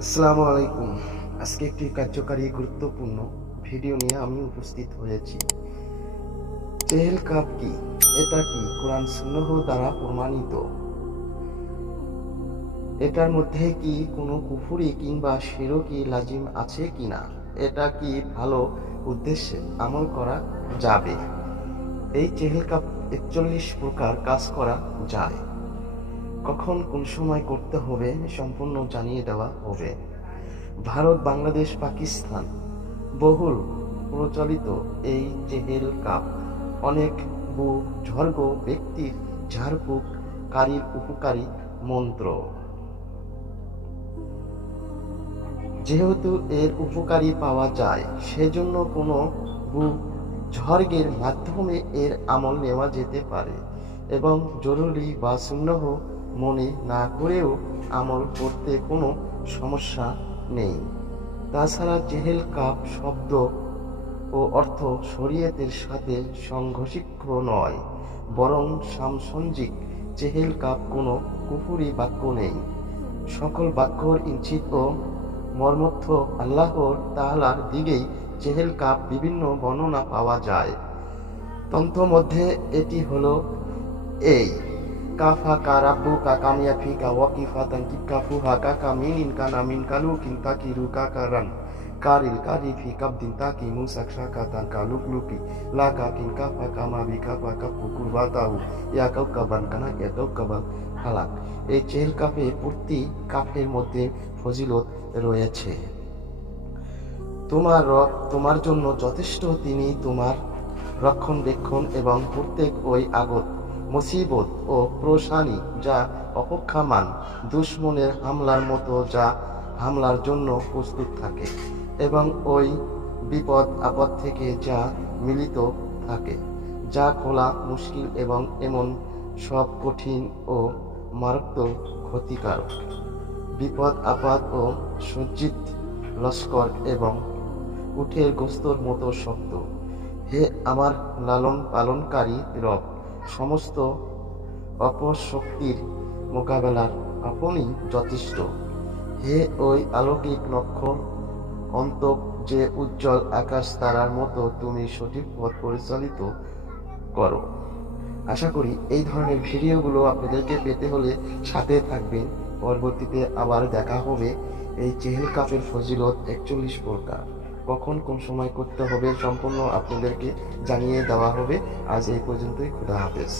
আসসালামু আলাইকুম। আজকে একটি কার্যকারী গুরুত্বপূর্ণ ভিডিও নিয়ে আমি উপস্থিত হয়েছি। চেহেল কাপ কি? এটা কি কোরআন সুন্নাহ দ্বারা প্রমাণিত? এটার মধ্যে কি কোনো কুফরি কিংবা শিরকি লাজিম আছে কিনা? এটা কি ভালো উদ্দেশ্যে আমল করা যাবে? এই চেহেল কাপ ৪১ প্রকার কাজ করা যায়। কখন কোন সময় করতে হবে সম্পূর্ণ জানিয়ে দেওয়া হবে। ভারত, বাংলাদেশ, পাকিস্তান বহুল প্রচলিত এই চেহেল কাপ অনেক বুজুর্গ ব্যক্তির ঝাড়ফুঁক কারীর উপকারী মন্ত্র। যেহেতু এর উপকারী পাওয়া যায়, সেজন্য কোনো বুজুর্গের মাধ্যমে এর আমল নেওয়া যেতে পারে এবং জরুরি বা সুন্নাহ মনে না করেও আমল করতে কোনো সমস্যা নেই। তাছাড়া চেহেল কাপ শব্দ ও অর্থ শরীয়তের সাথে সংঘর্ষিত নয়, বরং সামঞ্জস্যিক। চেহেল কাপ কোনো কুফরি বাক্য নেই। সকল বাক্যর ইঙ্গিত ও মর্মর্থ আল্লাহ তাআলার দিকেই। চেহেল কাপ বিভিন্ন বর্ণনা পাওয়া যায়। তন্ত্রমধ্যে এটি হলো এই: কাফা কা রাব্বুকা কামিয়াফিকা ওয়াকিফাতান কিকাফুহা কাকা মিনিন কানা মিন কালুকিন তাকিরু কাকারান কারিল কারিফি কাবদিন তাকি মুসাক শাকাতান কালুকলুকি লাকা কিন কাফা কামা বিকাফা কাফু কুরবাতাহু ইয়া কাউকাবান কানা ইয়া কাউকাবান হালাক। এই চেহেল কাপে প্রতি কাফের মধ্যে ফজিলত রয়েছে। তোমার জন্য যথেষ্ট। তিনি তোমার রক্ষণাবেক্ষণ এবং প্রত্যেক ওই আগত মুসিবত ও পেরেশানি যা অপেক্ষমাণ, দুশমনের হামলার মতো যা হামলার জন্য প্রস্তুত থাকে, এবং ওই বিপদ আপদ থেকে যা মিলিত থাকে, যা খোলা মুশকিল এবং এমন সব কঠিন ও মারাত্মক ক্ষতিকারক বিপদ আপদ ও সজ্জিত লস্কর এবং উটের গোস্তর মতো শক্ত। হে আমার লালন পালনকারী রব, সমস্ত অপশক্তির মোকাবেলার আপনি যথেষ্ট। হে ওই আলৌকিক নক্ষত্র অন্তক যে উজ্জ্বল আকাশ তারার মতো তুমি সঠিক পথ পরিচালিত করো। আশা করি এই ধরনের ভিডিওগুলো আপনাদেরকে পেতে হলে সাথে থাকবেন। পরবর্তীতে আবার দেখা হবে। এই চেহেল কাপের ফজিলত ৪১ প্রকার, কখন কোন সময় করতে হবে সম্পূর্ণ আপনাদেরকে জানিয়ে দেওয়া হবে। আজ এই পর্যন্তই। খোদা হাফেজ।